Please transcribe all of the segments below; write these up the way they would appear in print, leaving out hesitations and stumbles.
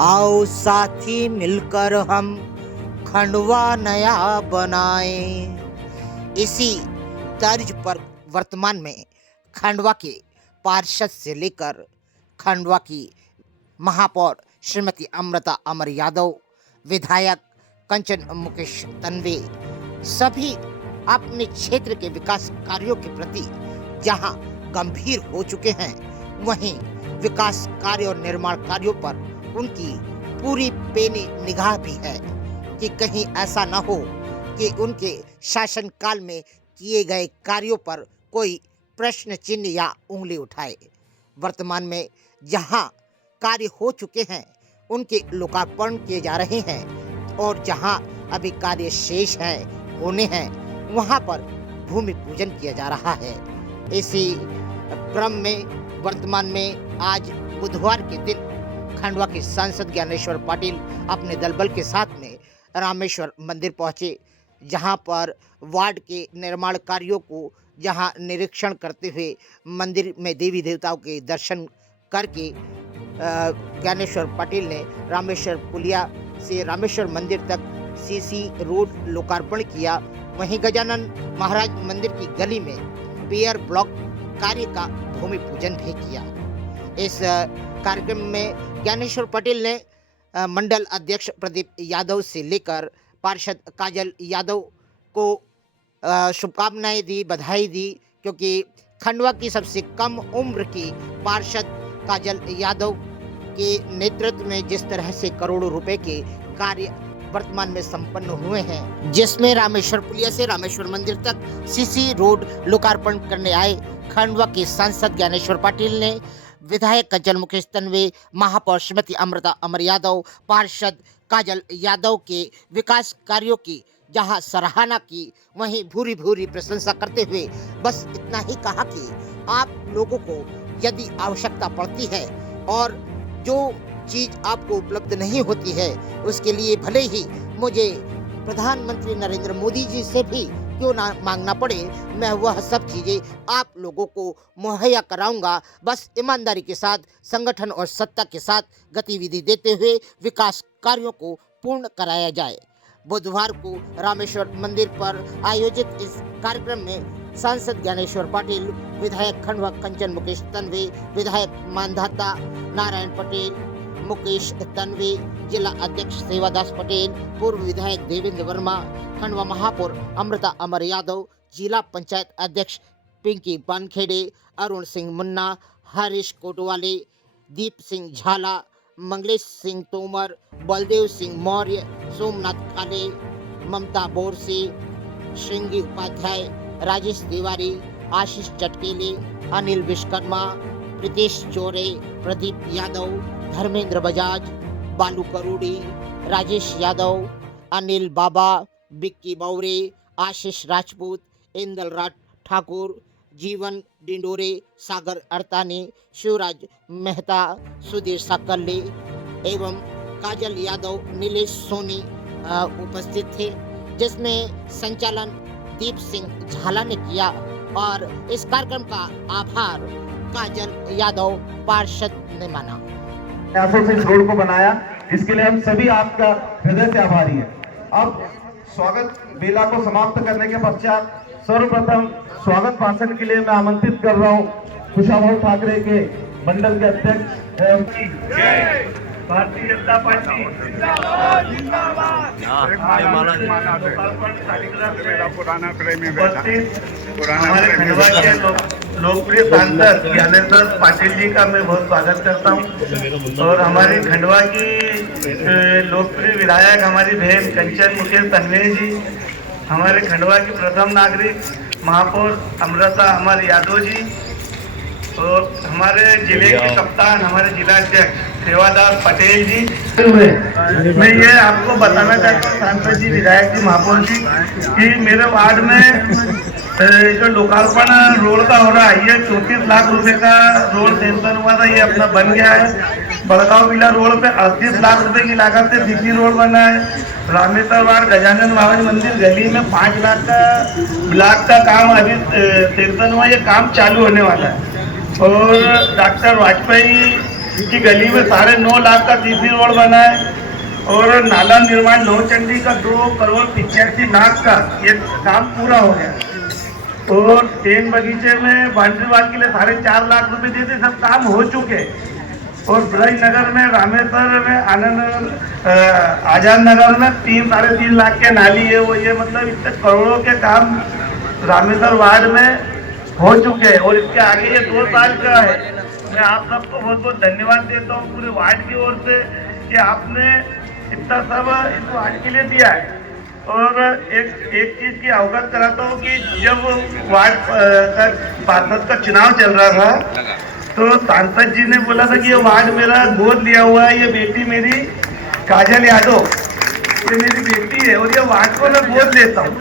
आओ साथी मिलकर हम खंडवा नया बनाएं। इसी तर्ज पर वर्तमान में खंडवा के पार्षद से लेकर खंडवा की महापौर श्रीमती अमृता अमर यादव, विधायक कंचन मुकेश तन्वे, सभी अपने क्षेत्र के विकास कार्यों के प्रति जहां गंभीर हो चुके हैं, वहीं विकास कार्य और निर्माण कार्यों पर उनकी पूरी पेनी निगाह भी है कि कहीं ऐसा न हो कि उनके शासनकाल में किए गए कार्यों पर कोई प्रश्न चिन्ह या उंगली उठाए। वर्तमान में जहां कार्य हो चुके हैं उनके लोकार्पण किए जा रहे हैं और जहां अभी कार्य शेष है होने हैं वहां पर भूमि पूजन किया जा रहा है। इसी क्रम में वर्तमान में आज बुधवार के दिन खंडवा के सांसद ज्ञानेश्वर पाटिल अपने दलबल के साथ में रामेश्वर मंदिर पहुंचे, जहां पर वार्ड के निर्माण कार्यों को जहां निरीक्षण करते हुए मंदिर में देवी देवताओं के दर्शन करके ज्ञानेश्वर पाटिल ने रामेश्वर पुलिया से रामेश्वर मंदिर तक सीसी रोड लोकार्पण किया। वहीं गजानन महाराज मंदिर की गली में पियर ब्लॉक कार्य का भूमि पूजन भी किया। इस कार्यक्रम में ज्ञानेश्वर पाटिल ने मंडल अध्यक्ष प्रदीप यादव से लेकर पार्षद काजल यादव को शुभकामनाएं दी, बधाई दी, क्योंकि खंडवा की सबसे कम उम्र की पार्षद काजल यादव के नेतृत्व में जिस तरह से करोड़ों रुपए के कार्य वर्तमान में संपन्न हुए हैं, जिसमें रामेश्वर पुलिया से रामेश्वर मंदिर तक सीसी रोड लोकार्पण करने आए खंडवा के सांसद ज्ञानेश्वर पाटिल ने विधायक कंचन मुकेश तन्वे, महापौर श्रीमती अमृता अमर यादव, पार्षद काजल यादव के विकास कार्यों की जहां सराहना की, वहीं भूरी भूरी प्रशंसा करते हुए बस इतना ही कहा कि आप लोगों को यदि आवश्यकता पड़ती है और जो चीज आपको उपलब्ध नहीं होती है उसके लिए भले ही मुझे प्रधानमंत्री नरेंद्र मोदी जी से भी क्यों ना मांगना पड़े, मैं वह सब चीजें आप लोगों को मुहैया कराऊंगा। बस ईमानदारी के साथ, संगठन और सत्ता के साथ गतिविधि देते हुए विकास कार्यों को पूर्ण कराया जाए। बुधवार को रामेश्वर मंदिर पर आयोजित इस कार्यक्रम में सांसद ज्ञानेश्वर पाटिल, विधायक खंडवा कंचन मुकेश तन्वे, विधायक मानधाता नारायण पटेल, मुकेश तन्वे, जिला अध्यक्ष सेवादास पटेल, पूर्व विधायक देवेंद्र वर्मा, खंडवा महापौर अमृता अमर यादव, जिला पंचायत अध्यक्ष पिंकी पानखेड़े, अरुण सिंह मुन्ना, हरीश कोटवाले, दीप सिंह झाला, मंगलेश सिंह तोमर, बलदेव सिंह मौर्य, सोमनाथ काले, ममता बोरसे, श्रृंगी उपाध्याय, राजेश तिवारी, आशीष चटकेले, अनिल विश्वकर्मा, प्रीतेश चोरे, प्रदीप यादव, धर्मेंद्र बजाज, बालू करोड़ी, राजेश यादव, अनिल बाबा, बिक्की बौरे, आशीष राजपूत, इंदल राज ठाकुर, जीवन डिंडोरे, सागर अड़तानी, शिवराज मेहता, सुधीर साकल्ले एवं काजल यादव, नीलेश सोनी उपस्थित थे, जिसमें संचालन दीप सिंह झाला ने किया और इस कार्यक्रम का आभार काजल यादव पार्षद ने माना। से इस रोड को बनाया, इसके लिए हम सभी आपका हृदय से आभारी हैं। अब स्वागत बेला को समाप्त करने के पश्चात सर्वप्रथम स्वागत भाषण के लिए मैं आमंत्रित कर रहा हूँ कुशाभाऊ ठाकरे के मंडल के अध्यक्ष भारतीय जनता पार्टी हमारे खंडवा के लोकप्रिय सांसद ज्ञानेश्वर पाटिल जी का मैं बहुत स्वागत करता हूं और हमारी खंडवा की लोकप्रिय विधायक हमारी बहन कंचन मुकेश तन्वे जी, हमारे खंडवा की प्रथम नागरिक महापौर अमृता अमर यादव जी और हमारे जिले के कप्तान हमारे जिला अध्यक्ष सेवादास पटेल जी। मैं ये आपको बताना चाहता हूँ सांसद जी, विधायक जी, महापौर जी, कि मेरे वार्ड में जो लोकार्पण रोड का हो रहा है, ये 34 लाख रुपए का रोड सेंक्शन हुआ था, ये अपना बन गया है। बड़गांव विला रोड पे 38 लाख रुपए की लागत से सीसी रोड बना है। रामेश्वर वार्ड गजानन महाराज मंदिर गली में 5 लाख का ब्लॉक का काम अभी सेंक्शन हुआ, ये काम चालू होने वाला है। और डॉक्टर वाजपेयी इनकी गली में 9.5 लाख का सीसी रोड बना है और नाला निर्माण नौचंडी का 2,85,00,000 का ये काम पूरा हो गया। और टेन बगीचे में बाउंड्री वाल के लिए 4.5 लाख रुपए दिए थे, सब काम हो चुके। और ब्रज नगर में, रामेश्वर में, आनंद आजाद नगर में 3-3.5 लाख के नाली है वो, ये मतलब इतने करोड़ों के काम रामेश्वर वार्ड में हो चुके हैं। और इसके आगे ये 2 साल का है। मैं आप सबको बहुत बहुत धन्यवाद देता हूँ पूरे वार्ड की ओर से कि आपने इतना सब इस वार्ड के लिए दिया है। और एक चीज की अवगत कराता हूँ कि जब वार्ड का पार्षद का चुनाव चल रहा था तो सांसद जी ने बोला था कि ये वार्ड मेरा गोद लिया हुआ है, ये बेटी मेरी काजल यादव, ये मेरी बेटी है और ये वार्ड को मैं गोद लेता हूँ।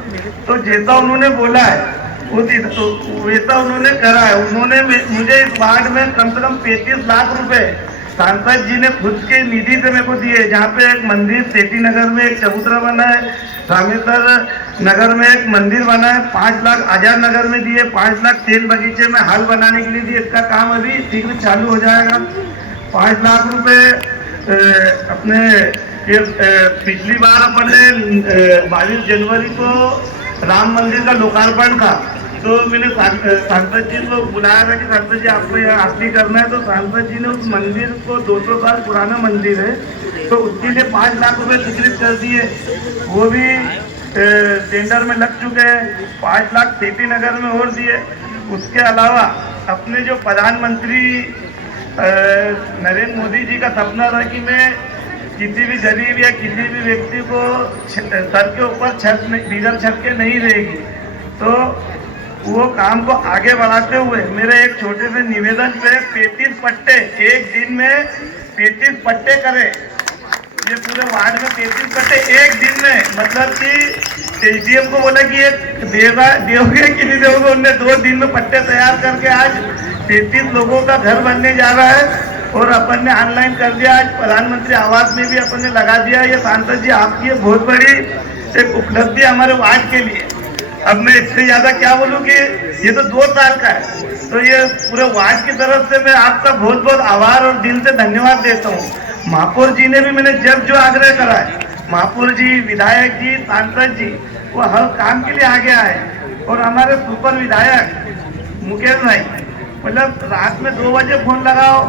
तो जैसा उन्होंने बोला है वैसा उन्होंने करा है। उन्होंने मुझे इस वार्ड में कम से कम 35 लाख रुपए सांसद जी ने खुद के निधि से मेरे को दिए, जहाँ पे एक मंदिर सेठी नगर में एक चबूतरा बना है, रामेश्वर नगर में एक मंदिर बना है, 5 लाख आजाद नगर में दिए, 5 लाख तेल बगीचे में हाल बनाने के लिए दिए। इसका काम अभी शीघ्र चालू हो जाएगा। 5 लाख रुपए अपने ये पिछली बार अपन ने 22 जनवरी को राम मंदिर का लोकार्पण था, तो मैंने सांसद जी को बुलाया था कि सांसद जी आपको यहाँ आरती करना है। तो सांसद जी ने उस मंदिर को 200 साल पुराना मंदिर है तो उसके लिए 5 लाख रुपए स्वीकृत कर दिए, वो भी टेंडर में लग चुके हैं। 5 लाख सेठी नगर में और दिए। उसके अलावा अपने जो प्रधानमंत्री नरेंद्र मोदी जी का सपना था कि मैं किसी भी गरीब या किसी भी व्यक्ति को सर के ऊपर छत डीजल छत के नहीं रहेगी, तो वो काम को आगे बढ़ाते हुए मेरे एक छोटे से निवेदन पे 35 पट्टे एक दिन में 35 पट्टे करें। ये पूरे वार्ड में 35 पट्टे एक दिन में, मतलब कि एसडीएम को बोला कि ये दोगे कि नहीं दोगे, उनने 2 दिन में पट्टे तैयार करके आज 33 लोगों का घर बनने जा रहा है। और अपन ने ऑनलाइन कर दिया, आज प्रधानमंत्री आवास में भी अपन ने लगा दिया। ये सांसद जी आपकी बहुत बड़ी एक उपलब्धि हमारे वार्ड के लिए। अब मैं इससे ज्यादा क्या बोलूं कि ये तो 2 साल का है, तो ये पूरे वार्ड की तरफ से मैं आपका बहुत बहुत आभार और दिल से धन्यवाद देता हूँ। महापौर जी ने भी मैंने जब जो आग्रह करा है, महापौर जी, विधायक जी, सांसद जी, वो हर काम के लिए आगे आए। और हमारे सुपर विधायक मुकेश भाई, मतलब रात में 2 बजे फोन लगाओ,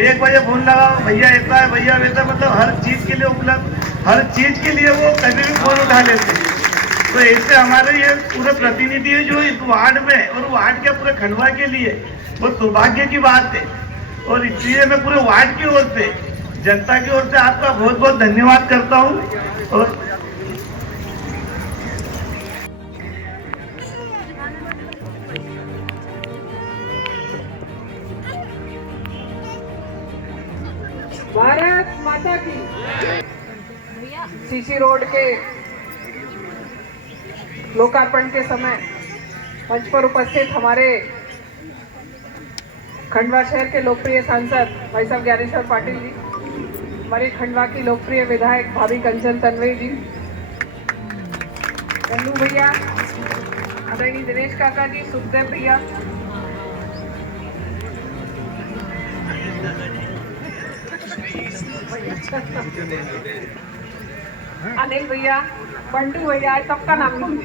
1 बजे फोन लगाओ, भैया ऐसा है, भैया वैसा, मतलब हर चीज के लिए उपलब्ध, हर चीज के लिए वो कभी भी फोन उठा लेते हैं। तो ऐसे हमारे ये पूरे प्रतिनिधि है जो इस वार्ड में और वार्ड के पूरे खंडवा के लिए वो सौभाग्य की बात है। और इसलिए मैं पूरे वार्ड की ओर से, जनता की ओर से आपका बहुत बहुत धन्यवाद करता हूँ। और भारत माता की। सीसी रोड के लोकार्पण के समय मंच पर उपस्थित हमारे खंडवा शहर के लोकप्रिय सांसद भाई साहब ज्ञानेश्वर पाटिल जी, हमारे खंडवा की लोकप्रिय विधायक भाभी कंचन तन्वी जी, गन्नू भैया, आदरणीय दिनेश काका जी, सुखदेव भैया, अनिल भैया, बंटू भैया, सबका नाम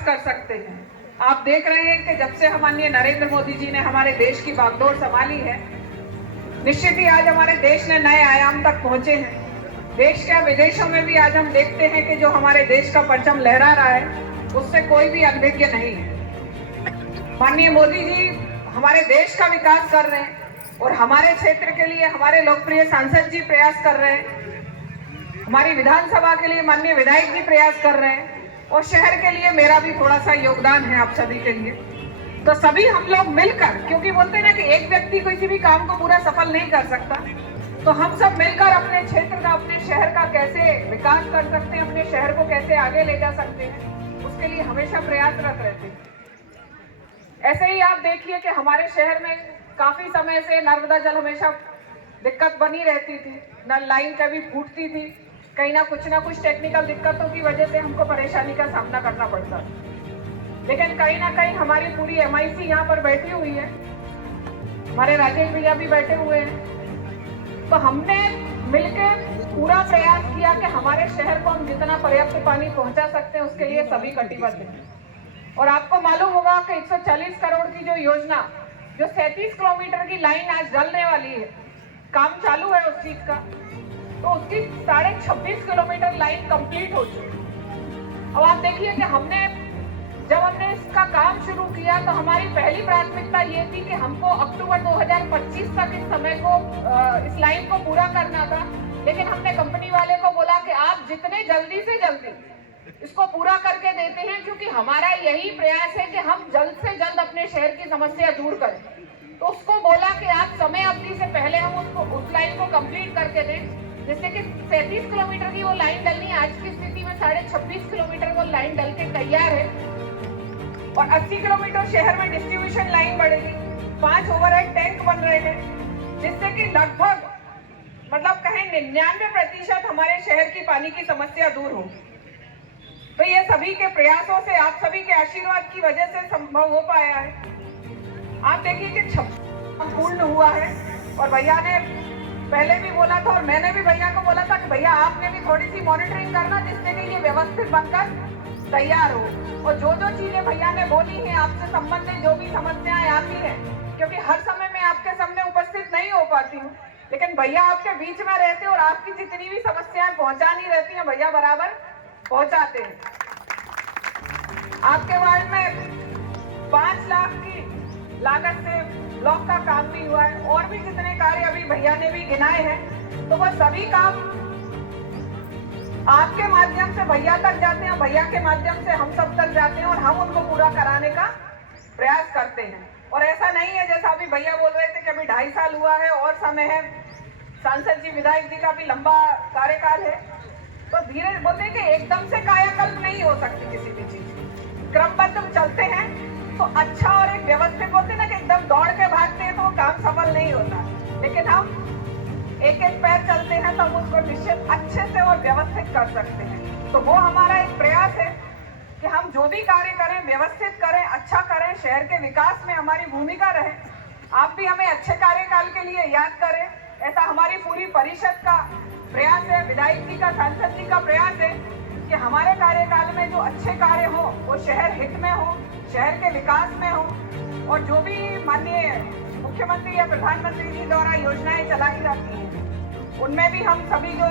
कर सकते हैं। आप देख रहे हैं कि जब से माननीय नरेंद्र मोदी जी ने हमारे देश की बागडोर संभाली है, निश्चित ही आज हमारे देश ने नए आयाम तक पहुंचे हैं। देश के विदेशों में भी आज हम देखते हैं कि जो हमारे देश का परचम लहरा रहा है उससे कोई भी अनभिज्ञ नहीं है। माननीय मोदी जी हमारे देश का विकास कर रहे हैं और हमारे क्षेत्र के लिए हमारे लोकप्रिय सांसद जी प्रयास कर रहे हैं, हमारी विधानसभा के लिए माननीय विधायक जी प्रयास कर रहे हैं और शहर के लिए मेरा भी थोड़ा सा योगदान है आप सभी के लिए। तो सभी हम लोग मिलकर, क्योंकि बोलते हैं ना कि एक व्यक्ति किसी भी काम को पूरा सफल नहीं कर सकता, तो हम सब मिलकर अपने क्षेत्र का, अपने शहर का कैसे विकास कर सकते हैं, अपने शहर को कैसे आगे ले जा सकते हैं, उसके लिए हमेशा प्रयासरत रहते हैं। ऐसे ही आप देखिए कि हमारे शहर में काफी समय से नर्मदा जल हमेशा दिक्कत बनी रहती थी, नल लाइन कभी फूटती थी, कहीं ना कुछ टेक्निकल दिक्कतों की वजह से हमको परेशानी का सामना करना पड़ता था। लेकिन कहीं ना कहीं हमारी पूरी MIC यहाँ पर बैठी हुई है, हमारे राजेश भैया भी बैठे हुए हैं, तो हमने मिलकर पूरा प्रयास किया कि हमारे शहर को हम जितना पर्याप्त पानी पहुंचा सकते हैं उसके लिए सभी कटिबद्ध हैं। और आपको मालूम होगा कि 140 करोड़ की जो योजना, जो 37 किलोमीटर की लाइन आज डलने वाली है, काम चालू है उस चीज का, तो उसकी 26.5 किलोमीटर लाइन कंप्लीट हो चुकी है। अब आप देखिए कि जब हमने इसका काम शुरू किया तो हमारी पहली प्राथमिकता ये थी कि हमको अक्टूबर 2025 तक इस समय को इस लाइन को पूरा करना था। लेकिन हमने कंपनी वाले को बोला कि आप जितने जल्दी से जल्दी इसको पूरा करके देते हैं, क्योंकि हमारा यही प्रयास है कि हम जल्द से जल्द अपने शहर की समस्या दूर करें। तो उसको बोला कि आप समय अवधि से पहले हम उस लाइन को कंप्लीट करके दें, जिससे कि 37 किलोमीटर की वो लाइन डलनी है। आज की स्थिति में 26.5 किलोमीटर वो लाइन डल के तैयार है और 80 किलोमीटर शहर में डिस्ट्रीब्यूशन लाइन बढ़ेगी। 5 ओवरहेड टैंक बन रहे हैं, जिससे कि लगभग कहें 99% हमारे शहर की पानी की समस्या दूर हो। तो ये सभी के प्रयासों से, आप सभी के आशीर्वाद की वजह से संभव हो पाया है। आप देखिए कि 56 पूर्ण हुआ है और भैया ने पहले भी बोला था और मैंने भी भैया को बोला था कि भैया आपने भी थोड़ी सी मॉनिटरिंग करना, जिससे कि ये व्यवस्थित बनकर तैयार हो। और जो चीजें भैया ने बोली हैं आपसे संबंधित जो भी समस्याएं आती हैं, क्योंकि हर समय मैं आपके सामने उपस्थित नहीं हो पाती हूँ, लेकिन भैया आपके बीच में रहते और आपकी जितनी भी समस्याएं पहुंचानी रहती हैं भैया बराबर पहुंचाते हैं। आपके वार्ड में 5 लाख की लागत से ब्लॉक का काम भी हुआ है और भी जितने कार्य अभी भैया ने भी गिनाए हैं, तो वह सभी काम आपके माध्यम से भैया तक जाते हैं, भैया के माध्यम से हम सब तक जाते हैं और हम उनको पूरा कराने का प्रयास करते हैं। और ऐसा नहीं है जैसा अभी भैया बोल रहे थे कि अभी 2.5 साल हुआ है और समय है, सांसद जी विधायक जी का भी लंबा कार्यकाल है, तो धीरे बोलते हैं कि एकदम से कायाकल्प नहीं हो सकती किसी भी चीज। क्रमबद्ध चलते हैं तो अच्छा और एक व्यवस्थित, बोलते ना कि एकदम दौड़ के भागते हैं तो वो काम सफल नहीं होता, लेकिन हम एक एक पैर चलते हैं तो हम उसको निश्चित अच्छे से और व्यवस्थित कर सकते हैं। तो वो हमारा एक प्रयास है कि हम जो भी कार्य करें व्यवस्थित करें, अच्छा करें, शहर के विकास में हमारी भूमिका रहे। आप भी हमें अच्छे कार्यकाल के लिए याद करें, ऐसा हमारी पूरी परिषद का प्रयास है, विधायक जी का, सांसद जी का प्रयास है कि हमारे कार्यकाल में जो अच्छे कार्य हो वो शहर हित में हो, शहर के विकास में हो। और जो भी माननीय मुख्यमंत्री या प्रधानमंत्री जी द्वारा योजनाएं चलाई जाती हैं उनमें भी हम सभी जो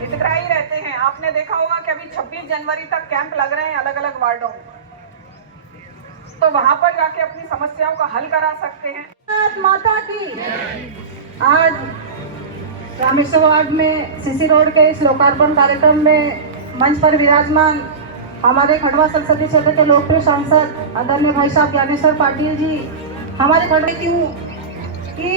हितग्राही रहते हैं, आपने देखा होगा कि अभी 26 जनवरी तक कैंप लग रहे हैं अलग अलग वार्डों में, तो वहां पर जाके अपनी समस्याओं का हल करा सकते हैं। माता की आज रामेश्वर वार्ड में सीसी रोड के इस लोकार्पण कार्यक्रम में मंच पर विराजमान हमारे खंडवा संसदीय क्षेत्र के लोकप्रिय सांसद आदरणीय भाई साहब ज्ञानेश्वर पाटिल जी, हमारे खंडवा की हूँ कि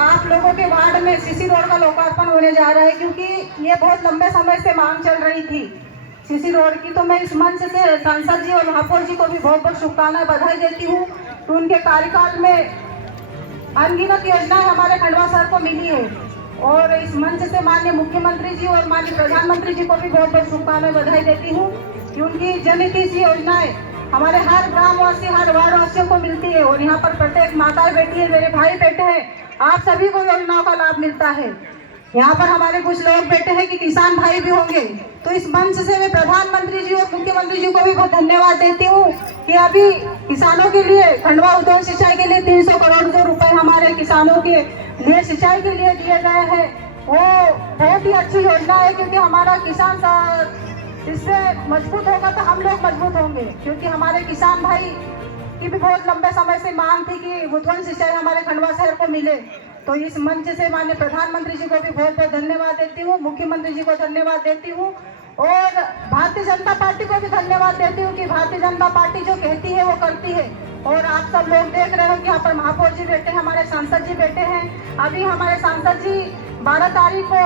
आप लोगों के वार्ड में सीसी रोड का लोकार्पण होने जा रहा है, क्योंकि ये बहुत लंबे समय से मांग चल रही थी सीसी रोड की। तो मैं इस मंच से सांसद जी और महापौर जी को भी बहुत बहुत शुभकामनाएं, बधाई देती हूँ कि उनके कार्यकाल में अनगिनत योजनाएं हमारे खंडवा शहर को मिली है। और इस मंच से माननीय मुख्यमंत्री जी और माननीय प्रधानमंत्री जी को भी बहुत बहुत शुभकामनाएं, बधाई देती हूँ कि उनकी जनहित योजनाएं हमारे हर ग्रामवासी, हर वार्डवासियों को मिलती है। और यहाँ पर प्रत्येक माताएं बैठी है, मेरे भाई बैठे हैं, आप सभी को योजनाओं का लाभ मिलता है। यहाँ पर हमारे कुछ लोग बैठे हैं कि किसान भाई भी होंगे, तो इस मंच से मैं प्रधानमंत्री जी और मुख्यमंत्री जी को भी बहुत धन्यवाद देती हूँ कि अभी किसानों के लिए खंडवा उद्यान सिंचाई के लिए 300 करोड़ रुपए हमारे किसानों के लिए सिंचाई के लिए दिए गए हैं। वो बहुत ही अच्छी योजना है, क्योंकि हमारा किसान इससे मजबूत होगा तो हम लोग मजबूत होंगे, क्योंकि हमारे किसान भाई की भी बहुत लंबे समय से मांग थी कि उद्यान सिंचाई हमारे खंडवा शहर को मिले। तो इस मंच से माननीय प्रधानमंत्री जी को भी बहुत बहुत धन्यवाद देती हूँ, मुख्यमंत्री जी को धन्यवाद देती हूँ और भारतीय जनता पार्टी को भी धन्यवाद देती हूँ कि भारतीय जनता पार्टी जो कहती है वो करती है। और आप सब लोग देख रहे हो कि यहाँ पर महापौर जी बैठे हैं, हमारे सांसद जी बैठे हैं। अभी हमारे सांसद जी 12 तारीख को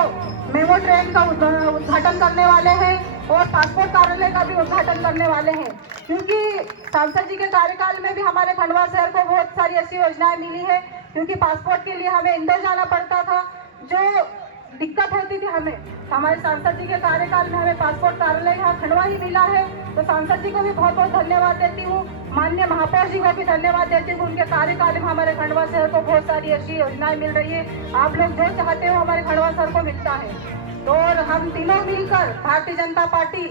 मेमो ट्रेन का उद्घाटन करने वाले हैं और पासपोर्ट कार्यालय का भी उद्घाटन करने वाले हैं, क्योंकि सांसद जी के कार्यकाल में भी हमारे खंडवा शहर को बहुत सारी ऐसी योजनाएं मिली है। क्योंकि पासपोर्ट के लिए हमें इंदौर जाना पड़ता था, जो दिक्कत होती थी हमें, हमारे सांसद जी के कार्यकाल में हमें पासपोर्ट कार्यालय यहाँ खंडवा ही मिला है। तो सांसद जी को भी बहुत बहुत धन्यवाद देती हूँ। माननीय महापौर जी को भी धन्यवाद देती हूँ। उनके कार्यकाल में हमारे खंडवा शहर को बहुत सारी ऐसी योजनाएं मिल रही है। आप लोग जो चाहते हो हमारे खंडवा शहर को मिलता है। तो और हम तीनों मिलकर भारतीय जनता पार्टी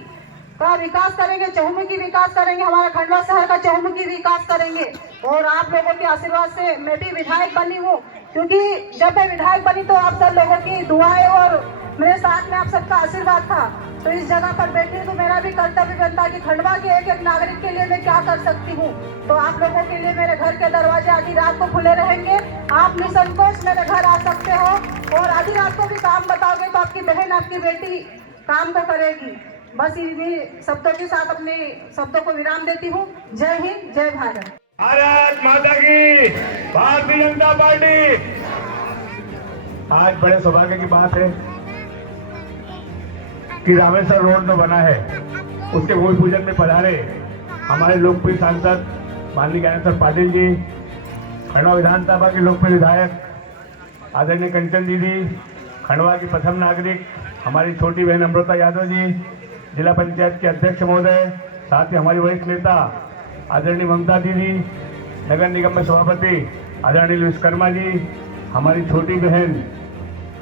का विकास करेंगे, चहुमुखी विकास करेंगे, हमारा खंडवा शहर का चहुमुखी विकास करेंगे। और आप लोगों के आशीर्वाद से मैं भी विधायक बनी हूँ, क्योंकि जब मैं विधायक बनी तो आप सब लोगों की दुआएं और मेरे साथ में आप सबका आशीर्वाद था। तो इस जगह पर बैठी हूँ तो मेरा भी कर्तव्य बनता है कि खंडवा के एक एक नागरिक के लिए मैं क्या कर सकती हूँ। तो आप लोगों के लिए मेरे घर के दरवाजे आधी रात को खुले रहेंगे। आप निसंकोच मेरे घर आ सकते हो और आधी रात को भी काम बताओगे तो आपकी बहन, आपकी बेटी काम को करेगी। बस इन्हीं शब्दों के साथ अपने शब्दों को विराम देती हूँ। जय हिंद, जय भारत। भारत माता की, भारतीय जनता पार्टी। आज बड़े सौभाग्य की बात है कि रामेश्वर रोड जो बना है उसके भूमि पूजन में पधारे हमारे लोकप्रिय सांसद माननीय ज्ञानेश्वर पाटिल जी, खंडवा विधानसभा के लोकप्रिय विधायक आदरणीय कंचन दीदी, खंडवा की प्रथम नागरिक हमारी छोटी बहन अमृता यादव जी, जिला पंचायत के अध्यक्ष महोदय, साथ ही हमारी वरिष्ठ नेता आदरणीय ममता दीदी, नगर निगम में सभापति आदरणीय विश्वकर्मा जी, हमारी छोटी बहन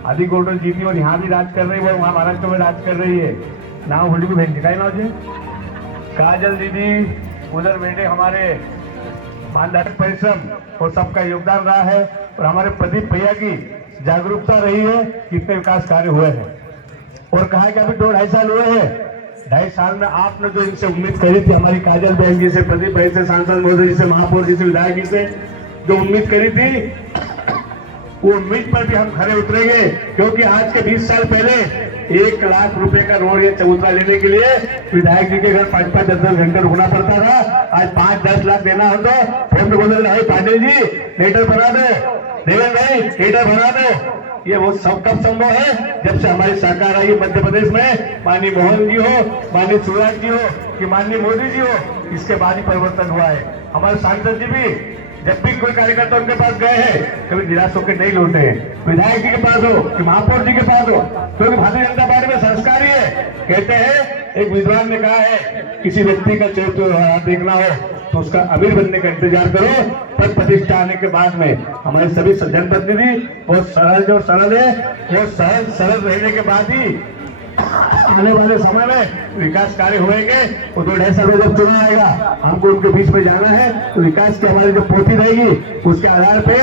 आदि गोल्डन जीती और यहाँ भी राज कर रही है, वहाँ महाराष्ट्र में राज कर रही है। नाम होली की बहन दिखाई ना मुझे, काजल दीदी, उधर बेटे हमारे मानदायक परिश्रम और सबका योगदान रहा है और हमारे प्रदीप भैया की जागरूकता रही है कि इतने विकास कार्य हुए हैं। और कहा कि अभी 2-2.5 साल हुए हैं, 2.5 साल में आपने जो इनसे उम्मीद करी थी, हमारी काजल बहन जी से, प्रदीप भाई से, सांसद महोदय जी से, महापौर जी से, विधायक जी से जो उम्मीद करी थी, वो उम्मीद पर भी हम खरे उतरेंगे। क्योंकि आज के 20 साल पहले 1 लाख रुपए का रोड या चबूतरा लेने के लिए विधायक जी के घर 5-5, 10-10 घंटे रुकना पड़ता था। आज 5-10 लाख देना हो तो फिर बोले भाई पाटिल जी लेटर बना दो, देवेंद्र भाई लेटर बना दो। ये वो सब कब संभव है? जब से हमारी सरकार आई मध्य प्रदेश में, माननीय मोहन जी हो, माननीय शिवराज जी हो कि माननीय मोदी जी हो, इसके बाद ही परिवर्तन हुआ है। हमारे सांसद जी भी जब भी कोई कार्यकर्ता उनके पास गए हैं कभी निराश होकर नहीं लौटे हैं। विधायक जी के पास हो कि महापौर जी के पास हो, क्योंकि भारतीय जनता पार्टी में संस्कार ही है। कहते हैं, एक विद्वान ने कहा है, किसी व्यक्ति का चरित्र देखना हो तो उसका अमीर बनने का इंतजार करो, पद प्रतिष्ठा आने के बाद में। हमारे सभी जनप्रतिनिधि बहुत सरल जो सरल है, वो सरल रहने के बाद ही आने वाले समय में विकास कार्य होंगे। वो 2-2.5 साल में जब चुनाव आएगा, हमको उनके बीच में जाना है, तो विकास की हमारी जो पोथी रहेगी उसके आधार पे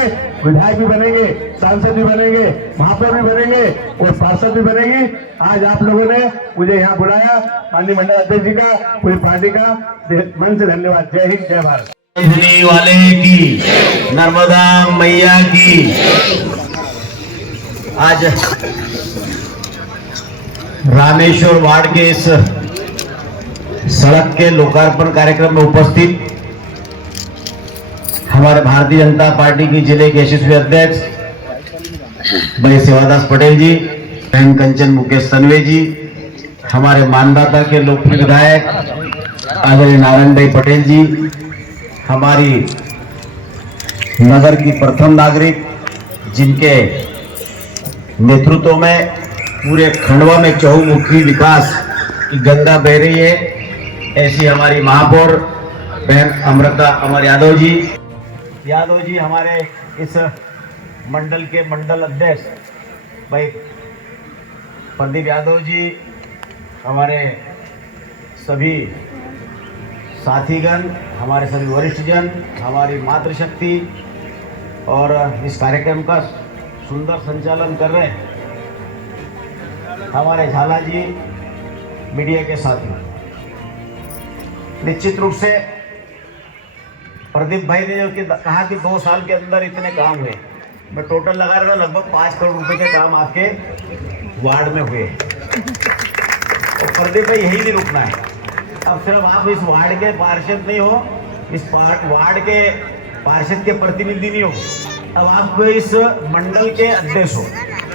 विधायक भी बनेंगे, सांसद भी बनेंगे, महापौर भी बनेंगे और पार्षद भी बनेंगे। आज आप लोगों ने मुझे यहाँ बुलाया, माननीय मंडल अध्यक्ष जी का, पूरी पार्टी का मन से धन्यवाद। जय हिंद, जय भारत। वाले की, नर्मदा मैया की। आज रामेश्वर वार्ड के इस सड़क के लोकार्पण कार्यक्रम में उपस्थित हमारे भारतीय जनता पार्टी की जिले के यशस्वी अध्यक्ष भाई सेवादास पटेल जी, बहन कंचन मुकेश तनवे जी, हमारे मानदाता के लोकप्रिय विधायक आदरणीय नारायण भाई पटेल जी, हमारी नगर की प्रथम नागरिक जिनके नेतृत्व में पूरे खंडवा में चहुमुखी विकास की गंगा बह रही है, ऐसी हमारी महापौर बहन अमृता अमर यादव जी हमारे इस मंडल के मंडल अध्यक्ष भाई प्रदीप यादव जी, हमारे सभी साथीगण, हमारे सभी वरिष्ठ जन, हमारी मातृशक्ति और इस कार्यक्रम का सुंदर संचालन कर रहे हैं हमारे झाला जी, मीडिया के साथी। निश्चित रूप से प्रदीप भाई ने जो कहा कि 2 साल के अंदर इतने काम हुए, मैं टोटल लगा रहा था लगभग 5 करोड़ रुपए के काम आपके वार्ड में हुए। और प्रदीप भाई यही नहीं रुकना है, अब सिर्फ आप इस वार्ड के पार्षद नहीं हो, इस वार्ड के पार्षद के प्रतिनिधि नहीं हो, अब आप इस मंडल के अध्यक्ष हो।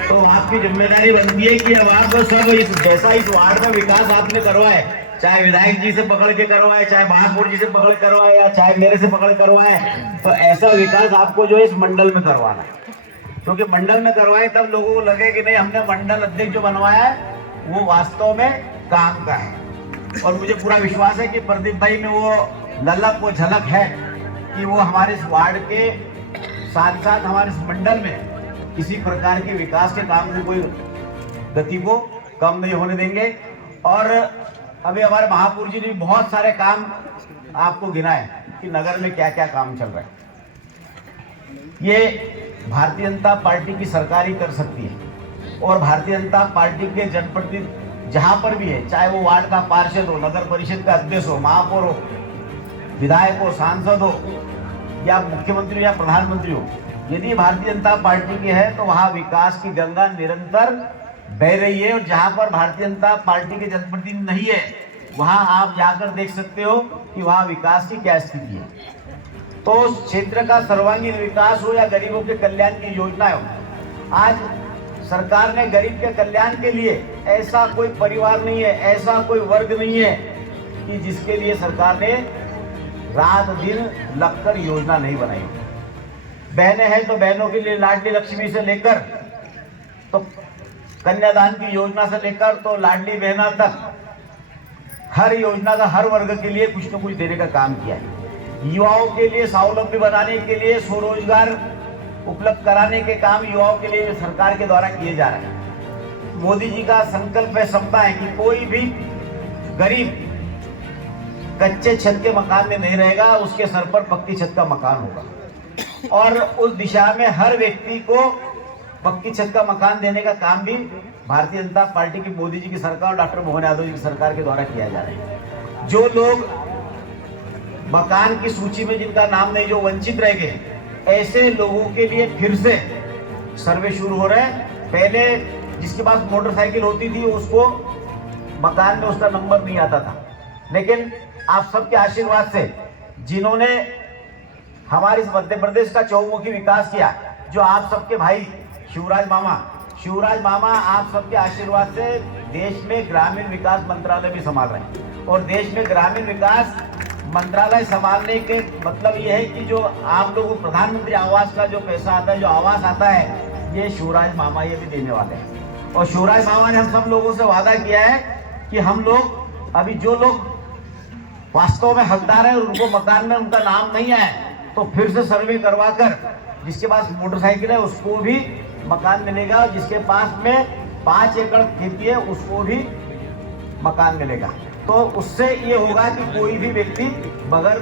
तो आपकी जिम्मेदारी बनती है कि अब आप सब जैसा इस वार्ड में विकास आपने करवाए, चाहे विधायक जी से पकड़ के करवाए, चाहे महापौर जी से पकड़ करवाए या चाहे मेरे से पकड़ करवाए, तो ऐसा विकास आपको जो है इस मंडल में करवाना है। क्योंकि मंडल में करवाए तब लोगों को लगे कि नहीं, हमने मंडल अध्यक्ष जो बनवाया है वो वास्तव में काम का है। और मुझे पूरा विश्वास है कि प्रदीप भाई में वो ललक वो झलक है कि वो हमारे इस वार्ड के साथ साथ हमारे इस मंडल में किसी प्रकार के विकास के काम को कोई गति को कम नहीं होने देंगे। और अभी हमारे महापौर जी ने बहुत सारे काम आपको गिनाए कि नगर में क्या क्या काम चल रहा है। ये भारतीय जनता पार्टी की सरकार ही कर सकती है और भारतीय जनता पार्टी के जनप्रतिनिधि जहां पर भी है, चाहे वो वार्ड का पार्षद हो, नगर परिषद का अध्यक्ष हो, महापौर हो, विधायक हो, सांसद हो या मुख्यमंत्री हो या प्रधानमंत्री हो, यदि भारतीय जनता पार्टी की है तो वहां विकास की गंगा निरंतर बह रही है। और जहां पर भारतीय जनता पार्टी के जनप्रतिनिधि नहीं है वहां आप जाकर देख सकते हो कि वहां विकास की क्या स्थिति है। तो क्षेत्र का सर्वांगीण विकास हो या गरीबों के कल्याण की योजनाएं हो, आज सरकार ने गरीब के कल्याण के लिए ऐसा कोई परिवार नहीं है, ऐसा कोई वर्ग नहीं है कि जिसके लिए सरकार ने रात दिन लगकर योजना नहीं बनाई। बहनें हैं तो बहनों के लिए लाडली लक्ष्मी से लेकर तो कन्यादान की योजना से लेकर तो लाडली बहना तक हर योजना का हर वर्ग के लिए कुछ न कुछ देने का काम किया है। युवाओं के लिए स्वावलंबी बनाने के लिए, स्वरोजगार उपलब्ध कराने के काम युवाओं के लिए सरकार के द्वारा किए जा रहे हैं। मोदी जी का संकल्प है, सपना है कि कोई भी गरीब कच्चे छत के मकान में नहीं रहेगा, उसके सर पर पक्की छत का मकान होगा। और उस दिशा में हर व्यक्ति को पक्की छत का मकान देने का काम भी भारतीय जनता पार्टी की मोदी जी की सरकार और डॉक्टर मोहन यादव जी की सरकार के द्वारा किया जा रहा है। जो लोग मकान की सूची में जिनका नाम नहीं, जो वंचित रह गए, ऐसे लोगों के लिए फिर से सर्वे शुरू हो रहा है। पहले जिसके पास मोटरसाइकिल होती थी उसको मकान में उसका नंबर नहीं आता था, लेकिन आप सबके आशीर्वाद से जिन्होंने हमारे इस मध्य प्रदेश का चौमुखी विकास किया, जो आप सबके भाई शिवराज मामा आप सबके आशीर्वाद से देश में ग्रामीण विकास मंत्रालय भी संभाल रहे हैं। और देश में ग्रामीण विकास मंत्रालय संभालने के मतलब ये है कि जो आप लोगों को प्रधानमंत्री आवास का जो पैसा आता है, जो आवास आता है, ये शिवराज मामा ये भी देने वाले हैं। और शिवराज मामा ने हम सब लोगों से वादा किया है कि हम लोग अभी जो लोग वास्तव में हकदार है और उनको मकान में उनका नाम नहीं आया तो फिर से सर्वे करवा कर जिसके पास मोटरसाइकिल है उसको भी मकान मिलेगा, और जिसके पास में 5 एकड़ खेती है उसको भी मकान मिलेगा। तो उससे ये होगा कि कोई भी व्यक्ति बगैर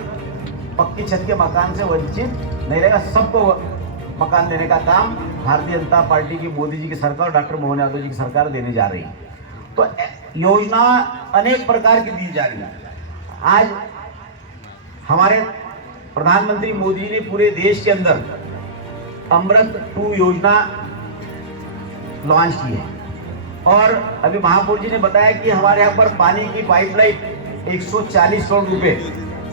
पक्की छत के मकान से वंचित नहीं रहेगा। सबको मकान देने का काम भारतीय जनता पार्टी की मोदी जी की सरकार, डॉक्टर मोहन यादव जी की सरकार देने जा रही है। तो योजना अनेक प्रकार की दी जा रही है। आज हमारे प्रधानमंत्री मोदी जी ने पूरे देश के अंदर अमृत 2 योजना लॉन्च की है। और अभी महापौर जी ने बताया कि हमारे यहाँ पर पानी की पाइपलाइन 140 करोड़ रुपए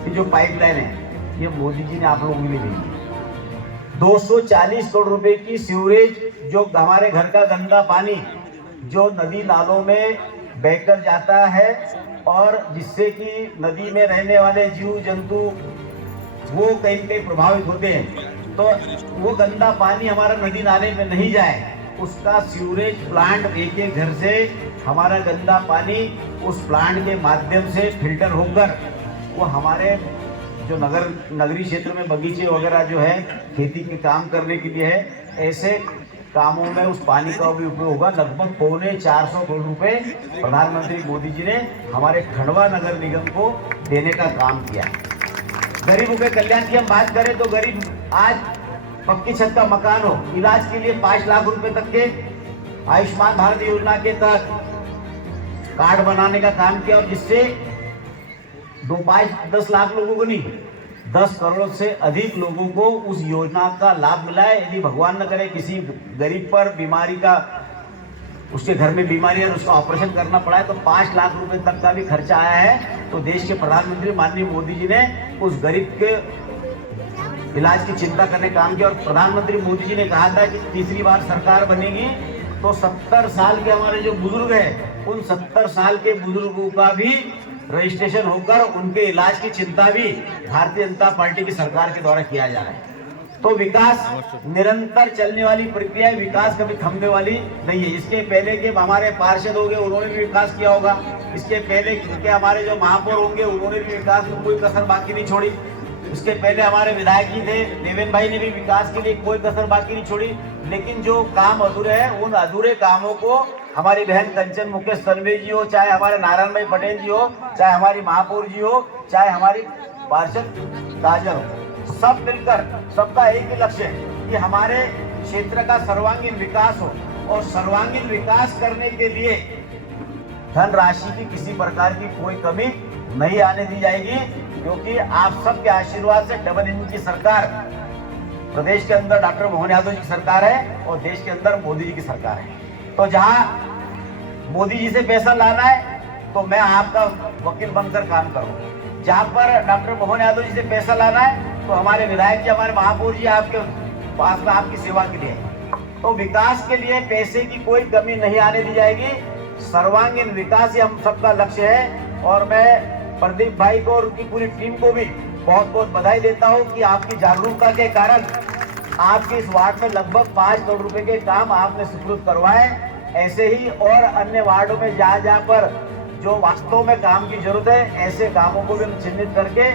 की जो पाइपलाइन है ये मोदी जी ने आप लोगों के लिए दी है। 240 करोड़ रुपए की सीवरेज, जो हमारे घर का गंदा पानी जो नदी नालों में बहकर जाता है और जिससे कि नदी में रहने वाले जीव जंतु वो कहीं कहीं प्रभावित होते हैं, तो वो गंदा पानी हमारा नदी नाले में नहीं जाए, उसका सीवरेज प्लांट एक एक घर से हमारा गंदा पानी उस प्लांट के माध्यम से फिल्टर होकर वो हमारे जो नगरीय क्षेत्र में बगीचे वगैरह जो है खेती के काम करने के लिए है, ऐसे कामों में उस पानी का भी उपयोग होगा। लगभग 450 करोड़ रुपए प्रधानमंत्री मोदी जी ने हमारे खंडवा नगर निगम को देने का काम किया। गरीबों के कल्याण की हम बात करें तो गरीब आज पक्की छत का मकान हो, इलाज के लिए 5 लाख रुपए तक के आयुष्मान भारत योजना के तहत कार्ड बनाने का काम किया, और जिससे 10 लाख लोगों को नहीं 10 करोड़ से अधिक लोगों को उस योजना का लाभ मिला है। यदि भगवान न करे किसी गरीब पर बीमारी का, उसके घर में बीमारी है, उसका ऑपरेशन करना पड़ा है तो 5 लाख रुपए तक का भी खर्चा आया है। तो देश के प्रधानमंत्री माननीय मोदी जी ने उस गरीब के इलाज की चिंता करने काम किया। और प्रधानमंत्री मोदी जी ने कहा था कि तीसरी बार सरकार बनेगी तो 70 साल के हमारे जो बुजुर्ग हैं उन 70 साल के बुजुर्गों का भी रजिस्ट्रेशन होकर उनके इलाज की चिंता भी भारतीय जनता पार्टी की सरकार के द्वारा किया जा रहा है। तो विकास निरंतर चलने वाली प्रक्रिया है, विकास कभी थमने वाली नहीं है। इसके पहले के हमारे पार्षद हो गए, उन्होंने भी विकास किया होगा, इसके पहले के हमारे जो महापौर होंगे उन्होंने भी विकास में कोई कसर बाकी नहीं छोड़ी। उसके पहले हमारे विधायक जी थे देवेन भाई ने भी विकास के लिए कोई कसर बाकी नहीं छोड़ी। लेकिन जो काम अधूरे हैं उन अधूरे कामों को हमारी बहन कंचन मुकेश तन्वे जी हो, चाहे हमारे नारायण भाई पटेल जी हो, चाहे हमारी महापौर जी हो, चाहे हमारी पार्षद काजल हो, सब मिलकर सबका एक ही लक्ष्य है कि हमारे क्षेत्र का सर्वांगीण विकास हो। और सर्वांगीण विकास करने के लिए धनराशि की किसी प्रकार की कोई कमी नहीं आने दी जाएगी, क्योंकि आप सबके आशीर्वाद से डबल इंजन की सरकार प्रदेश के अंदर डॉक्टर मोहन यादव जी की सरकार है और देश के अंदर मोदी जी की सरकार है। तो जहां मोदी जी से पैसा लाना है तो मैं आपका वकील बनकर काम करूंगा। जहां पर डॉक्टर मोहन यादव जी से पैसा लाना है तो हमारे विधायक जी, हमारे महापौर जी आपके पास में आपकी सेवा के लिए। तो विकास के लिए पैसे की कोई कमी नहीं आने दी जाएगी। सर्वांगीण विकास ही हम सबका लक्ष्य है। और मैं प्रदीप भाई को और उनकी पूरी टीम को भी बहुत बहुत बधाई देता हूं कि आपकी जागरूकता के कारण आपके इस वार्ड में लगभग 5 करोड़ रुपए के काम आपने सुपुर्द करवाए। ऐसे ही और अन्य वार्डों में जहाँ जहाँ पर जो वास्तव में काम की जरूरत है, ऐसे कामों को भी हम चिन्हित करके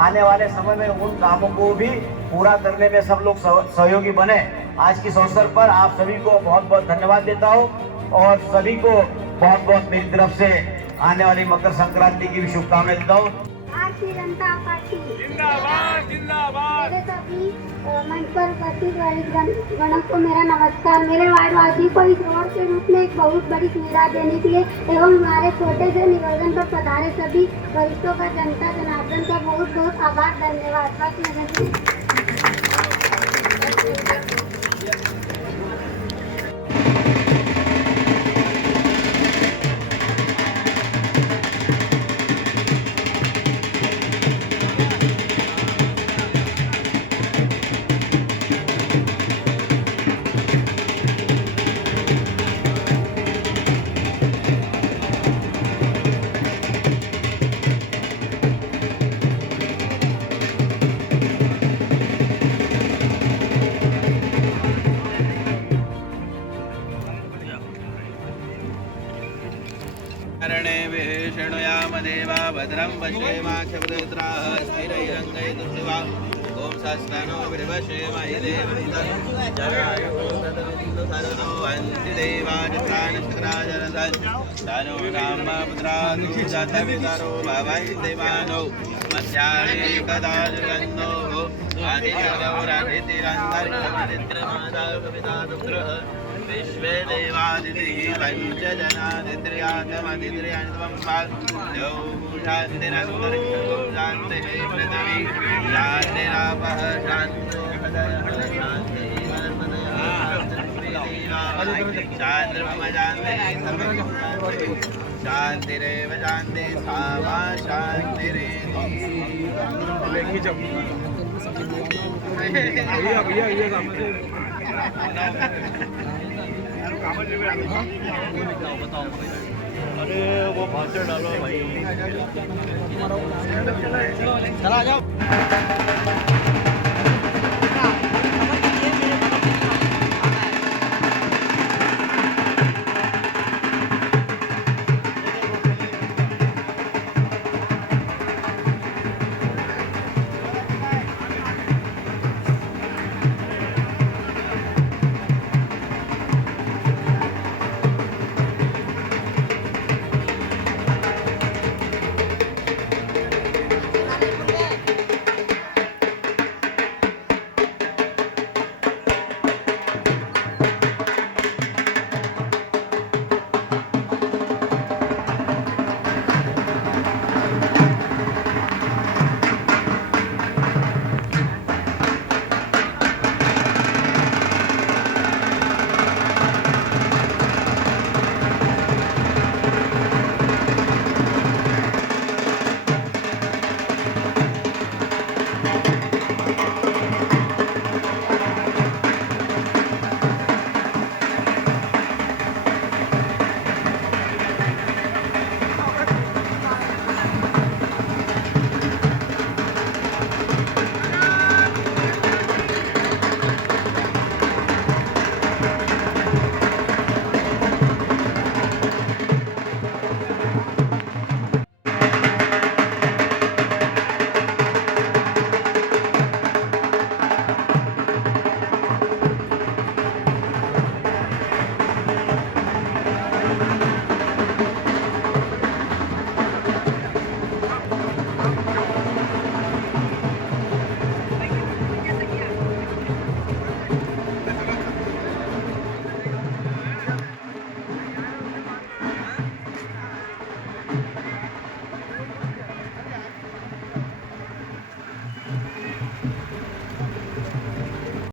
आने वाले समय में उन कामों को भी पूरा करने में सब लोग सहयोगी बने। आज के इस अवसर पर आप सभी को बहुत बहुत धन्यवाद देता हूँ और सभी को बहुत बहुत मेरी तरफ से आने वाली मकर संक्रांति की भी शुभकामनाएं देता हूँ। भारतीय जनता पार्टी जिंदाबाद जिंदाबाद। मेरे सभी मंच पर उपस्थित गणों को मेरा नमस्कार। मेरे वार्डवासी को इस रोड के रूप में एक बहुत बड़ी सुविधा देने के लिए एवं हमारे छोटे से निवेदन पर पधारे सभी वरिष्ठों का, जनता जनार्दन का बहुत बहुत आभार, धन्यवाद। देवा भद्रं पश्येमाक्षभद्राः स्थिरैरङ्गैर्दुर्वा ॐ सस्तानो विभशेमहि देवनितरायुर्सदो हन्ति देवाजत्रानशक्राजरसन् तनो नाम पुत्रादु जातवितरो भवन्तिमानो मध्याह्ने कदा जगन्नो आदित्यगौरादितिरन्तर्गमित्रमादाकविदादुग्रह विश्वे देवादितिः पञ्चजनादित्र्यागमदित्र्यान्त्वं पाद्यो शान्तिरन्तरिक्षं शान्तिः पृथिवी शान्तिरापः शान्तो हृदयः शान्तिर्ब्रह्म शान्तिः सर्वं शान्तिरेव शान्तिः सा मा शान्तिरेधि। अरे वो भाषण डालो भाई, चला जाओ।